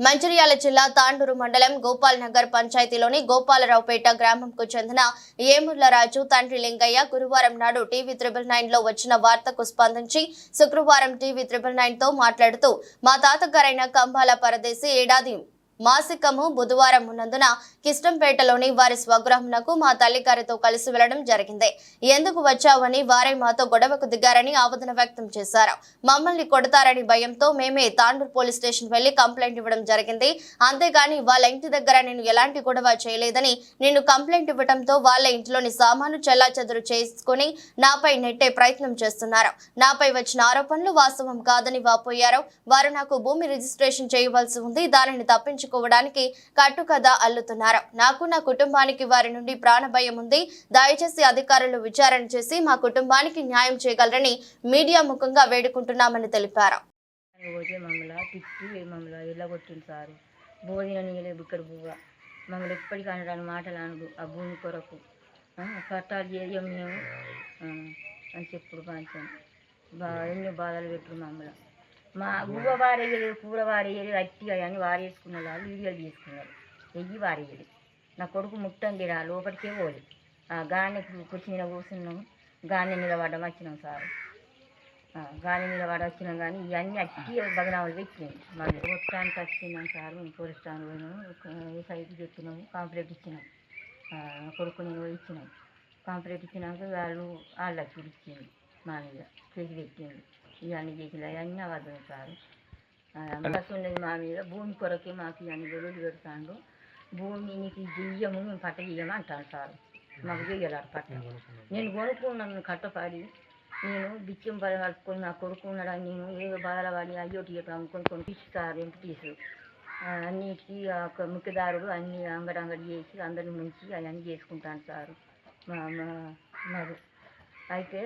మంచిర్యాల జిల్లా తాండూరు మండలం గోపాల్ నగర్ పంచాయతీలోని గోపాలరావుపేట గ్రామంకు చెందిన ఏముర్లరాజు తండ్రి లింగయ్య గురువారం నాడు టీవీ త్రిబుల్ నైన్లో వచ్చిన వార్తకు స్పందించి శుక్రవారం టీవీ త్రిబుల్ నైన్తో మాట్లాడుతూ మా తాతగారైన కంబాల పరదేశి ఏడాది మాసికము బుధవారం ఉన్నందున కిష్టంపేటలోని వారి స్వగృహమునకు మా తల్లిగారితో కలిసి వెళ్ళడం జరిగింది. ఎందుకు వచ్చావని వారే మాతో గొడవకు దిగారని ఆవేదన వ్యక్తం చేశారు. మమ్మల్ని కొడతారని భయంతో మేమే తాండూరు పోలీస్ స్టేషన్ వెళ్ళి కంప్లైంట్ ఇవ్వడం జరిగింది. అంతేగాని వాళ్ళ ఇంటి దగ్గర నేను ఎలాంటి గొడవ చేయలేదని నేను కంప్లైంట్ ఇవ్వడంతో వాళ్ళ ఇంట్లోని సామాను చెల్లాచెదురు చేసుకుని నాపై నెట్టే ప్రయత్నం చేస్తున్నారు. నాపై వచ్చిన ఆరోపణలు వాస్తవం కాదని వాపోయారు. వారు నాకు భూమి రిజిస్ట్రేషన్ చేయవలసి ఉంది. దానిని తప్పించుకోవడానికి కట్టుకథ అల్లుతున్నారు. నాకు నా కుటుంబానికి వారి నుండి ప్రాణ భయం ఉంది. దయచేసి అధికారులు విచారణ చేసి మా కుటుంబానికి న్యాయం చేయగలరని మీడియా ముఖంగా వేడుకుంటున్నామని తెలిపారు. పోతే మమ్మల్ని తిట్టి మమ్మల్ని వెళ్ళగొట్టింది సారు. భోజనం నీయలేదు ఇక్కడ బువ్వ. మమ్మల్ని ఎప్పటికీ అనడానికి మాటలు అనదు ఆ భూమి కొరకు. కట్టాలు చేయం మేము. అని చెప్పుడు పంచాను బా ఎన్ని బాధలు పెట్టుడు మమ్మల్ని మా బువ్వ వారేయలేదు కూర వారేయలేదు అట్టిగా అని వారేసుకున్న వాళ్ళు వీడియోలు తీసుకున్నారు వెయ్యి వారేయలేదు నా కొడుకు ముట్టండి రా లోపలికే పోలి ఆ గాని కుర్చీ మీద కూర్చున్నాము గాని నిలబడ్డం వచ్చినాం సార్. మీద వాడు వచ్చినాం కానీ ఇవన్నీ అట్టి బగనాలు పెట్టినాయి మళ్ళీ మొత్తానికి వచ్చినాం సార్ పోలీస్ స్టాండ్ పోయినాము ఏ సైడ్కి చెప్పినాము కాంప్లైంట్ ఇచ్చినాం. కొడుకు నేను ఇచ్చినాం. కాంప్లైంట్ ఇచ్చినాక వాళ్ళు వాళ్ళకి ఇచ్చింది మా మీద కేసు పెట్టింది. ఇవన్నీ చేసిన అవన్నీ అబద్ధం సార్ మా మీద భూమి కొరకే మాకు ఇవన్నీ గొడవలు పెడతాండు భూమి నీకు మేము పట్ట చెయ్యము అంటాను సార్ మాకు చెయ్యాలి పట్ట నేను కొనుక్కున్నాను కట్టపాడి నేను బిచ్చం పడి కలుపుకొని నా కొడుకు ఉన్నాడని నేను ఏదో బాధల పడి అయ్యోటి అమ్ముకొని కొని ఇస్తారు ఎంపీటీసు అన్నిటికీ ఆ ఒక ముఖ్యదారుడు అన్ని అంగడి అంగడి చేసి అందరిని ముంచి అవన్నీ చేసుకుంటాను సార్ మా మా మరి అయితే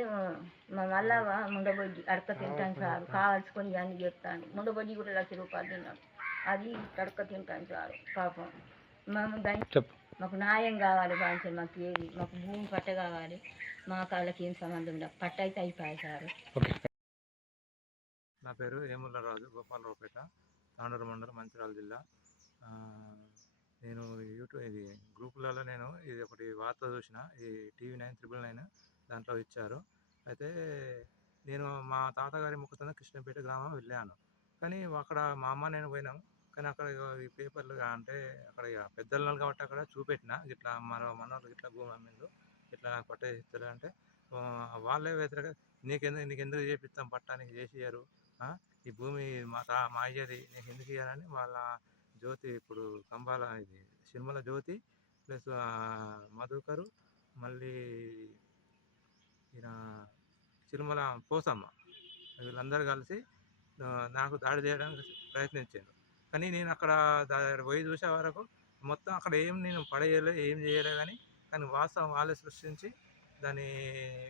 మా మళ్ళా ముండబొడ్డి అడక తింటాను సార్. కావాల్సుకొని ఇవన్నీ చెప్తాను ముండబొడ్డి కూడా లక్ష రూపాయలు తిన్నాను. అది అడక తింటాను సార్ పాపం. మేము దాన్ని మాకు న్యాయం కావాలి బాగా మాకు ఏది మాకు భూమి పట్ట కావాలి. మా కాళ్ళకి ఏం సంబంధం లేదు పట్ట అయితే అయిపోయాయి సార్. ఓకే. నా పేరు ఏముల్లరాజు గోపాలరావుపేట తాండూరు మండలం మంచిర్యాల జిల్లా. నేను యూట్యూబ్ ఇది గ్రూపులలో నేను ఇది ఒకటి వార్త చూసిన ఈ టీవీ నైన్ త్రిబుల్ నైన్ దాంట్లో ఇచ్చారు. అయితే నేను మా తాతగారి ముఖతంగా కృష్ణపేట గ్రామం వెళ్ళాను. కానీ అక్కడ మా అమ్మ నేను పోయినాం. కానీ అక్కడ ఈ పేపర్లు అంటే అక్కడ ఇక పెద్దలు కాబట్టి అక్కడ చూపెట్టిన. ఇట్లా మన మనోళ్ళు ఇట్లా భూమి అమ్మిండు ఇట్లా నాకు పట్ట ఇస్తారు అంటే వాళ్ళే వ్యతిరేక నీకెందుకు నీకెందుకు చేపిస్తాం పట్టా నీకు చేసియ్యరు ఈ భూమి మా తా మా అయ్యది నీకు ఎందుకు ఇయ్యాలని వాళ్ళ జ్యోతి ఇప్పుడు కంబాల ఇది సినిమాల జ్యోతి ప్లస్ మధుకరు మళ్ళీ ఈయన చిరుమల పోసమ్మ. వీళ్ళందరూ కలిసి నాకు దాడి చేయడానికి ప్రయత్నించారు. కానీ నేను అక్కడ దా- పోయి చూసే వరకు మొత్తం అక్కడ ఏం నేను పడేయలే ఏం చేయలే కానీ కానీ వాస్తవం వాళ్ళే సృష్టించి దాన్ని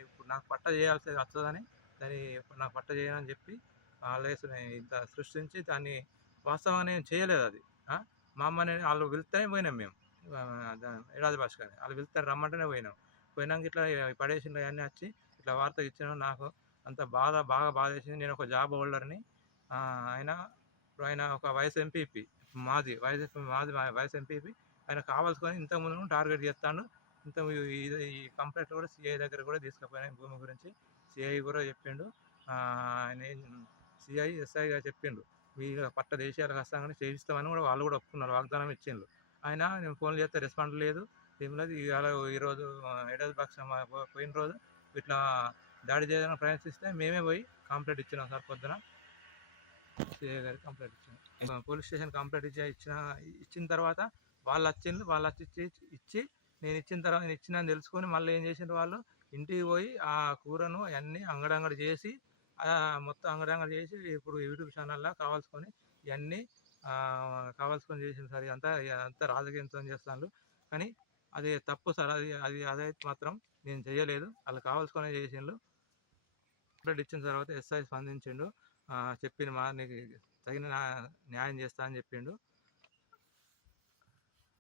ఇప్పుడు నాకు పట్ట చేయాల్సి వస్తుందని దాన్ని ఇప్పుడు నాకు పట్ట చేయనని చెప్పి వాళ్ళే ఇంత సృష్టించి దాన్ని వాస్తవంగా నేను చేయలేదు అది. మా అమ్మని వాళ్ళు వెళ్తేనే పోయినాం మేము. ఏడాది భాష కానీ వాళ్ళు వెళ్తే రమ్మంటేనే పోయినాం. పోయినాక ఇట్లా పడేసిండ్రు కానీ వచ్చి ఇట్లా వార్త ఇచ్చిన నాకు. అంత బాధ బాగా బాధ వేసింది. నేను ఒక జాబ్ హోల్డర్ని ఆయన ఇప్పుడు ఆయన ఒక వైస్ ఎంపీపీ మాది వైస్ మాది మా- వైస్ ఎంపీపీ ఆయన కావాల్సుకొని ఇంతకుముందు టార్గెట్ చేస్తాడు. ఇంత ఈ- ఈ కంప్లైంట్ కూడా సిఐ దగ్గర కూడా తీసుకుపోయినా భూమి గురించి. సిఐ కూడా చెప్పిండు. ఆయన సిఐ ఎస్ఐగా చెప్పిండు. మీ పట్ట దేశాలకు వస్తామని చేయిస్తామని కూడా వాళ్ళు కూడా ఒప్పుకున్నారు. వాగ్దానం ఇచ్చిండ్రు. ఆయన నేను ఫోన్ చేస్తే రెస్పాండ్ లేదు. తిరుమలది లేదు ఇవాళ ఈరోజు ఏడాది పక్షం పోయిన రోజు ఇట్లా దాడి చేయడానికి ప్రయత్నిస్తే మేమే పోయి కంప్లైంట్ ఇచ్చినాం సార్ పొద్దున. సిఐ గారికి కంప్లైంట్ ఇచ్చినాం. పోలీస్ స్టేషన్ కంప్లైంట్ ఇచ్చి ఇచ్చిన ఇచ్చిన తర్వాత వాళ్ళు వచ్చిండ్రు వాళ్ళు వచ్చి ఇచ్చి నేను ఇచ్చిన తర్వాత నేను ఇచ్చిన తెలుసుకొని మళ్ళీ ఏం చేసిండ్రు వాళ్ళు? ఇంటికి పోయి ఆ కూరను అన్నీ అంగడంగడి చేసి మొత్తం అంగడంగడి చేసి ఇప్పుడు యూట్యూబ్ ఛానల్లో కావాల్సుకొని ఇవన్నీ కావాల్సుకొని చేసింది సార్. అంతా అంతా రాజకీయంతో చేస్తాను కానీ అది తప్పు సార్. అది అది అదైతే మాత్రం నేను చేయలేదు. వాళ్ళు కావాల్సుకునే చేసిండు కంప్లైంట్ ఇచ్చిన తర్వాత ఎస్ఐ స్పందించిండు. చెప్పింది చెప్పిన మా నీకు తగిన న్యాయం చేస్తా అని చెప్పిండు.